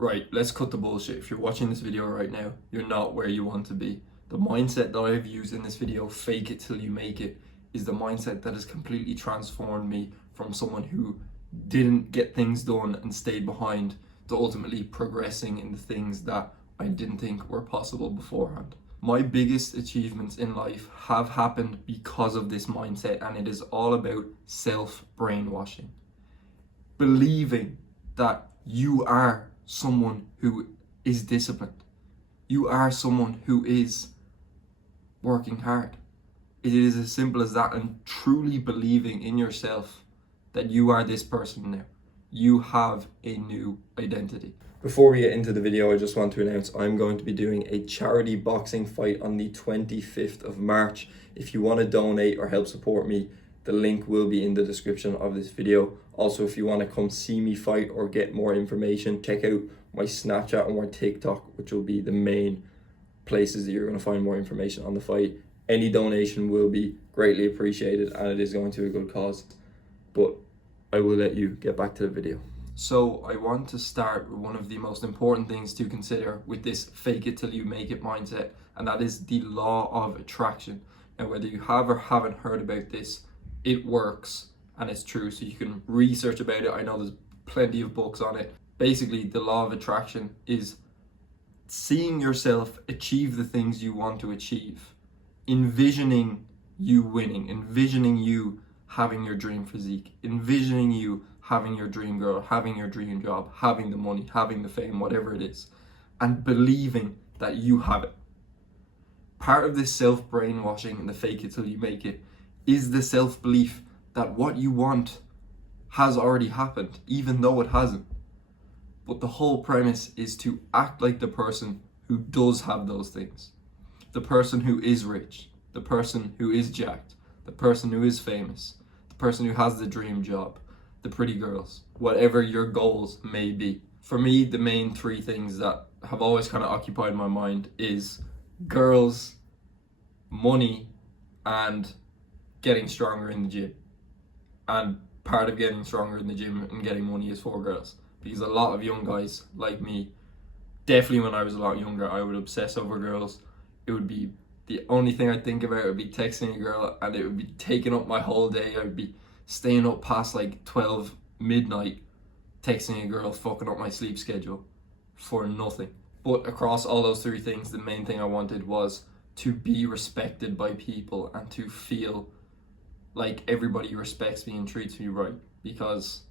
Right, let's cut the bullshit. If you're watching this video right now, you're not where you want to be. The mindset that I've used in this video, fake it till you make it, is the mindset that has completely transformed me from someone who didn't get things done and stayed behind to ultimately progressing in the things that I didn't think were possible beforehand. My biggest achievements in life have happened because of this mindset, and it is all about self-brainwashing. Believing that you are someone who is disciplined. You are someone who is working hard. It is as simple as that, and truly believing in yourself that you are this person now. You have a new identity. Before we get into the video, I just want to announce I'm going to be doing a charity boxing fight on the 25th of March. If you want to donate or help support me, the link will be in the description of this video. Also, if you want to come see me fight or get more information, check out my Snapchat and my TikTok, which will be the main places that you're going to find more information on the fight. Any donation will be greatly appreciated, and it is going to a good cause. But I will let you get back to the video. So I want to start with one of the most important things to consider with this fake it till you make it mindset, and that is the law of attraction. Now, whether you have or haven't heard about this, it works and it's true, so you can research about it. I know there's plenty of books on it. Basically, the law of attraction is seeing yourself achieve the things you want to achieve, envisioning you winning, envisioning you having your dream physique, envisioning you having your dream girl, having your dream job, having the money, having the fame, whatever it is, and believing that you have it. Part of this self-brainwashing and the fake it till you make it is the self-belief that what you want has already happened, even though it hasn't. But the whole premise is to act like the person who does have those things. The person who is rich, the person who is jacked, the person who is famous, the person who has the dream job, the pretty girls, whatever your goals may be. For me, the main three things that have always kind of occupied my mind is girls, money, and getting stronger in the gym. And part of getting stronger in the gym and getting money is for girls, because a lot of young guys like me, definitely when I was a lot younger, I would obsess over girls. It would be the only thing I'd think about would be texting a girl, and it would be taking up my whole day. I would be staying up past like 12 midnight texting a girl, fucking up my sleep schedule for nothing. But across all those three things, the main thing I wanted was to be respected by people and to feel like everybody respects me and treats me right, because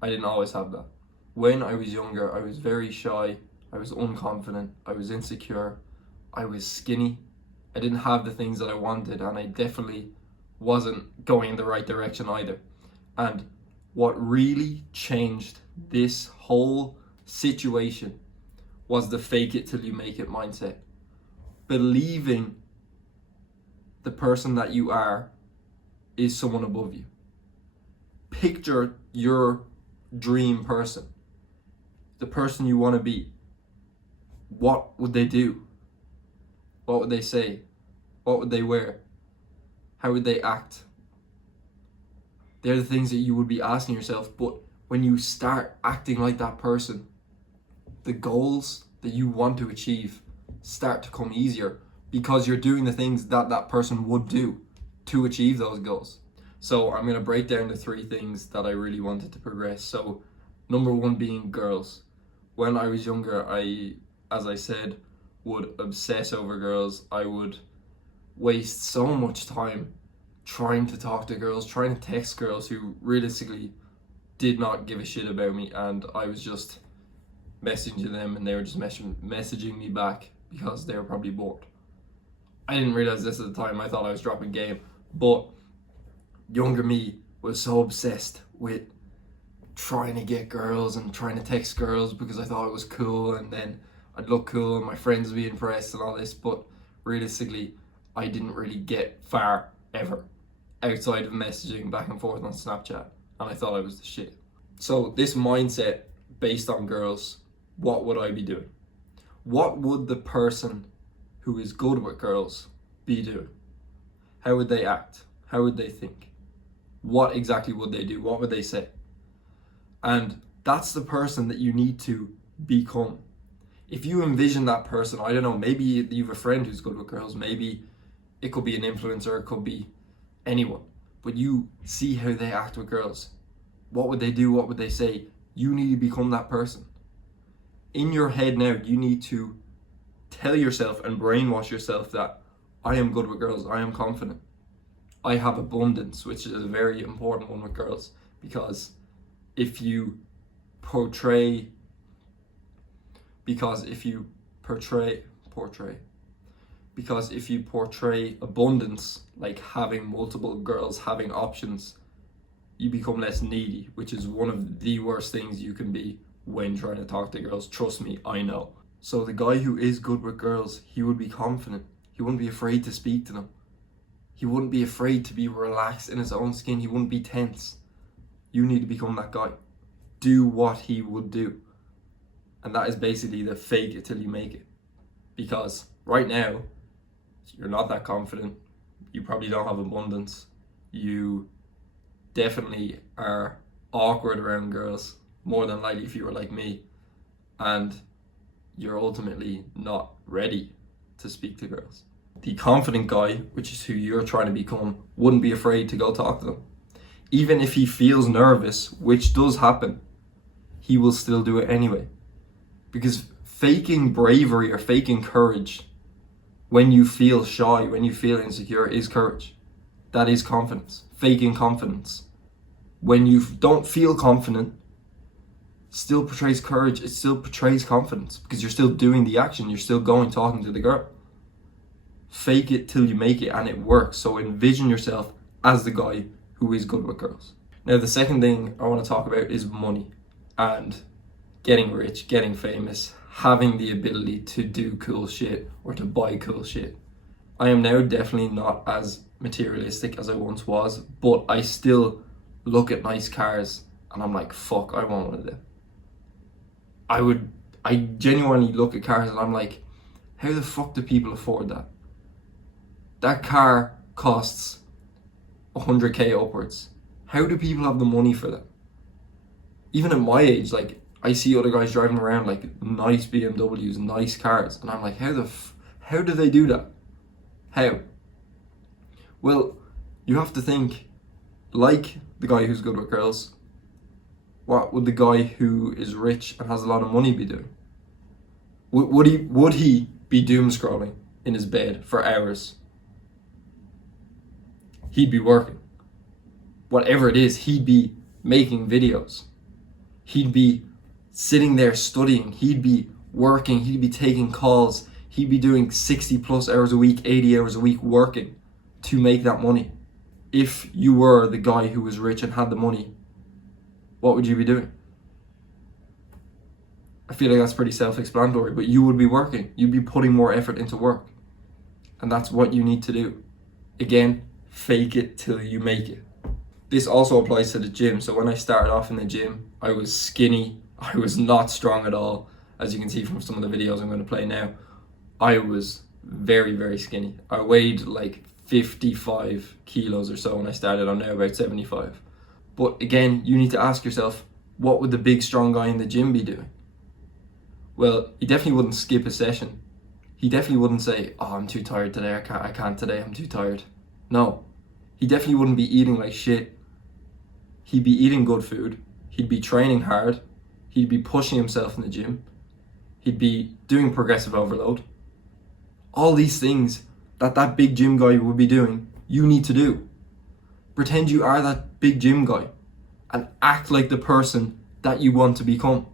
I didn't always have that. When I was younger, I was very shy, I was unconfident, I was insecure, I was skinny, I didn't have the things that I wanted, and I definitely wasn't going in the right direction either. And what really changed this whole situation was the fake it till you make it mindset. Believing the person that you are is someone above you. Picture your dream person, the person you want to be. What would they do? What would they say? What would they wear? How would they act? They're the things that you would be asking yourself. But when you start acting like that person, the goals that you want to achieve start to come easier, because you're doing the things that that person would do to achieve those goals. So I'm going to break down the three things that I really wanted to progress. So number one being girls. When I was younger, I, as I said, would obsess over girls. I would waste so much time trying to talk to girls, trying to text girls who realistically did not give a shit about me, and I was just messaging them and they were just messaging me back because they were probably bored. I didn't realize this at the time. I thought I was dropping game, but younger me was so obsessed with trying to get girls and trying to text girls because I thought it was cool, and then I'd look cool and my friends would be impressed and all this. But realistically, I didn't really get far ever outside of messaging back and forth on Snapchat, and I thought I was the shit. So this mindset based on girls, what would I be doing? What would the person who is good with girls be doing? How would they act? How would they think? What exactly would they do? What would they say? And that's the person that you need to become. If you envision that person, I don't know, maybe you have a friend who's good with girls, maybe it could be an influencer, it could be anyone, but you see how they act with girls. What would they do? What would they say? You need to become that person. In your head now, you need to tell yourself and brainwash yourself that I am good with girls, I am confident, I have abundance, which is a very important one with girls, because if you portray abundance, like having multiple girls, having options, you become less needy, which is one of the worst things you can be when trying to talk to girls. Trust me, I know. So the guy who is good with girls, he would be confident. He wouldn't be afraid to speak to them. He wouldn't be afraid to be relaxed in his own skin. He wouldn't be tense. You need to become that guy. Do what he would do. And that is basically the fake it till you make it. Because right now, you're not that confident. You probably don't have abundance. You definitely are awkward around girls, more than likely if you were like me. And you're ultimately not ready to speak to girls. The confident guy, which is who you're trying to become, wouldn't be afraid to go talk to them. Even if he feels nervous, which does happen, he will still do it anyway. Because faking bravery or faking courage when you feel shy, when you feel insecure, is courage. That is confidence. Faking confidence when you don't feel confident still portrays courage. It still portrays confidence because you're still doing the action. You're still going talking to the girl. Fake it till you make it, and it works. So envision yourself as the guy who is good with girls. Now, the second thing I want to talk about is money and getting rich, getting famous, having the ability to do cool shit or to buy cool shit. I am now definitely not as materialistic as I once was, but I still look at nice cars and I'm like, fuck, I want one of them. I genuinely look at cars and I'm like, how the fuck do people afford that? That car costs 100k upwards. How do people have the money for that? Even at my age, like, I see other guys driving around like nice BMWs, nice cars, and I'm like, how do they do that? How? Well, you have to think, like the guy who's good with girls, what would the guy who is rich and has a lot of money be doing? Would he be doom scrolling in his bed for hours? He'd be working. Whatever it is, he'd be making videos. He'd be sitting there studying. He'd be working. He'd be taking calls. He'd be doing 60 plus hours a week, 80 hours a week working to make that money. If you were the guy who was rich and had the money, what would you be doing? I feel like that's pretty self-explanatory, but you would be working. You'd be putting more effort into work. And that's what you need to do. Again, fake it till you make it. This also applies to the gym. So when I started off in the gym, I was skinny. I was not strong at all. As you can see from some of the videos I'm going to play now, I was very, very skinny. I weighed like 55 kilos or so when I started. I'm now about 75. But again, you need to ask yourself, what would the big, strong guy in the gym be doing? Well, he definitely wouldn't skip a session. He definitely wouldn't say, oh, I'm too tired today. I can't today. I'm too tired. No. He definitely wouldn't be eating like shit. He'd be eating good food. He'd be training hard. He'd be pushing himself in the gym. He'd be doing progressive overload. All these things that big gym guy would be doing, you need to do. Pretend you are that big gym guy and act like the person that you want to become.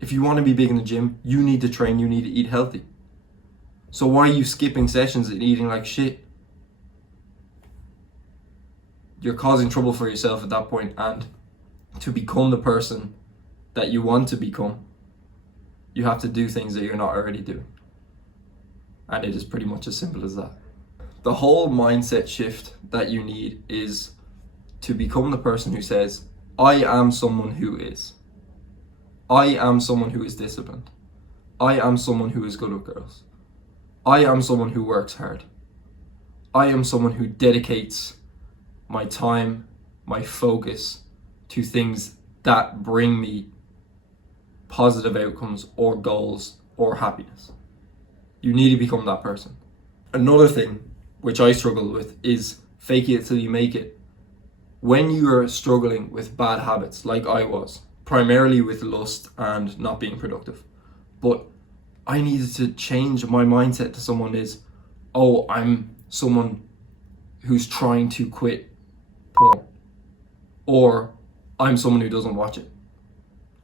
If you want to be big in the gym, you need to train, you need to eat healthy. So why are you skipping sessions and eating like shit? You're causing trouble for yourself at that point, and to become the person that you want to become, you have to do things that you're not already doing. And it is pretty much as simple as that. The whole mindset shift that you need is to become the person who says, I am someone who is. I am someone who is disciplined. I am someone who is good with girls. I am someone who works hard. I am someone who dedicates my time, my focus to things that bring me positive outcomes or goals or happiness. You need to become that person. Another thing which I struggle with is fake it till you make it. When you are struggling with bad habits, like I was, primarily with lust and not being productive, but I needed to change my mindset to someone is, oh, I'm someone who's trying to quit porn, or I'm someone who doesn't watch it.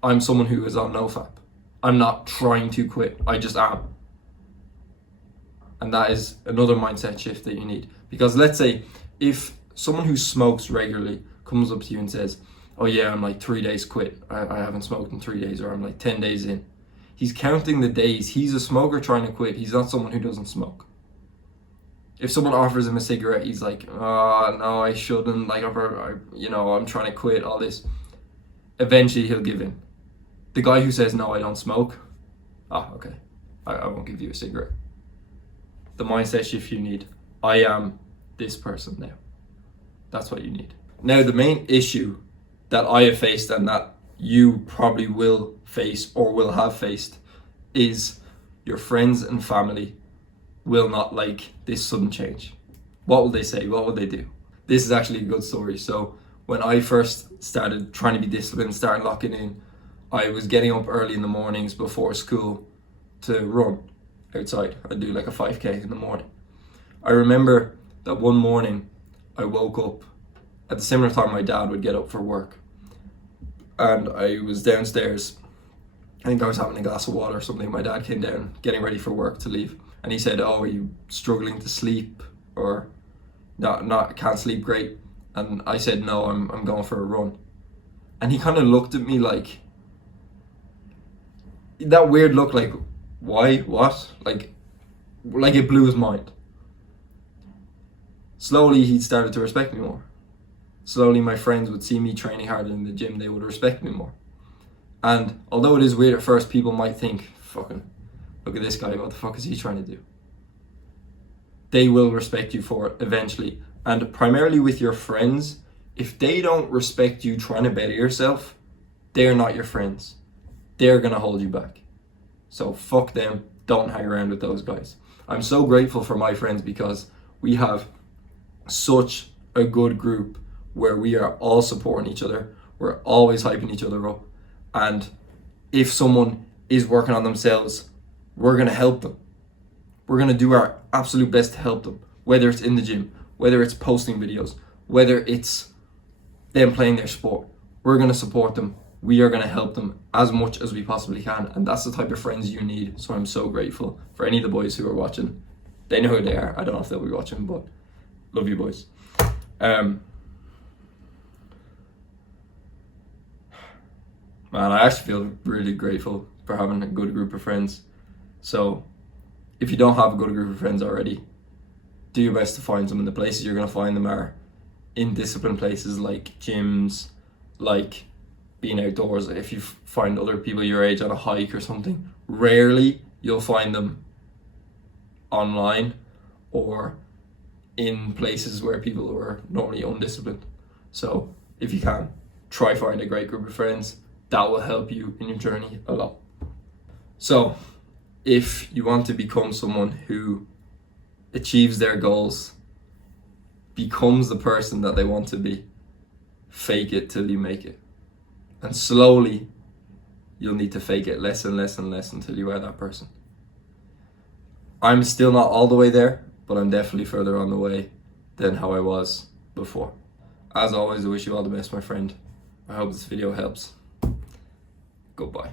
I'm someone who is on NoFap. I'm not trying to quit, I just am. And that is another mindset shift that you need. Because let's say if someone who smokes regularly comes up to you and says, oh yeah, I'm like 3 days quit, I haven't smoked in 3 days, or I'm like 10 days in. He's counting the days. He's a smoker trying to quit. He's not someone who doesn't smoke. If someone offers him a cigarette, he's like, oh no, I shouldn't, like, I'm trying to quit, all this. Eventually he'll give in. The guy who says, no, I don't smoke, okay, I won't give you a cigarette. The mindset shift you need, I am this person now. That's what you need. Now, the main issue that I have faced and that you probably will face or will have faced is your friends and family will not like this sudden change. What will they say? What will they do? This is actually a good story. So when I first started trying to be disciplined, starting locking in, I was getting up early in the mornings before school to run outside. I'd do like a 5K in the morning. I remember that one morning I woke up at the similar time my dad would get up for work, and I was downstairs. I think I was having a glass of water or something. My dad came down getting ready for work to leave, and he said, oh, are you struggling to sleep, or not can't sleep great? And I said, no, I'm going for a run. And he kind of looked at me like that weird look, like, why? What? Like it blew his mind. Slowly he started to respect me more. Slowly my friends would see me training hard in the gym, they would respect me more. And although it is weird at first, people might think, fucking, look at this guy, what the fuck is he trying to do? They will respect you for it eventually. And primarily with your friends, if they don't respect you trying to better yourself, they're not your friends. They're gonna hold you back. So fuck them, don't hang around with those guys. I'm so grateful for my friends because we have such a good group where we are all supporting each other. We're always hyping each other up. And if someone is working on themselves, we're gonna help them. We're gonna do our absolute best to help them, whether it's in the gym, whether it's posting videos, whether it's them playing their sport. We're gonna support them. We are going to help them as much as we possibly can, and that's the type of friends you need. So I'm so grateful for any of the boys who are watching. They know who they are. I don't know if they'll be watching, but love you boys. Man, I actually feel really grateful for having a good group of friends. So if you don't have a good group of friends already, do your best to find them. And the places you're going to find them are in disciplined places like gyms, like being outdoors. If you find other people your age on a hike or something, rarely you'll find them online or in places where people are normally undisciplined. So if you can, try find a great group of friends. That will help you in your journey a lot. So if you want to become someone who achieves their goals, becomes the person that they want to be, fake it till you make it. And slowly, you'll need to fake it less and less and less until you are that person. I'm still not all the way there, but I'm definitely further on the way than how I was before. As always, I wish you all the best, my friend. I hope this video helps. Goodbye.